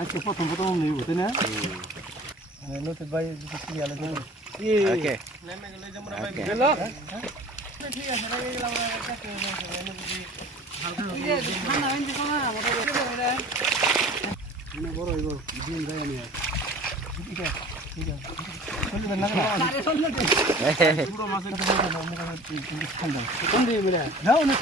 আজকে প্রথম নেই বুঝতে না নতুন ভাই সিরিয়ালে ওকে ঠিক আছে বড় হইব দিন যাই আমি ঠিক আছে চলবে না পুরো মাছ ঠান্ডা কোন দিয়ে যাও না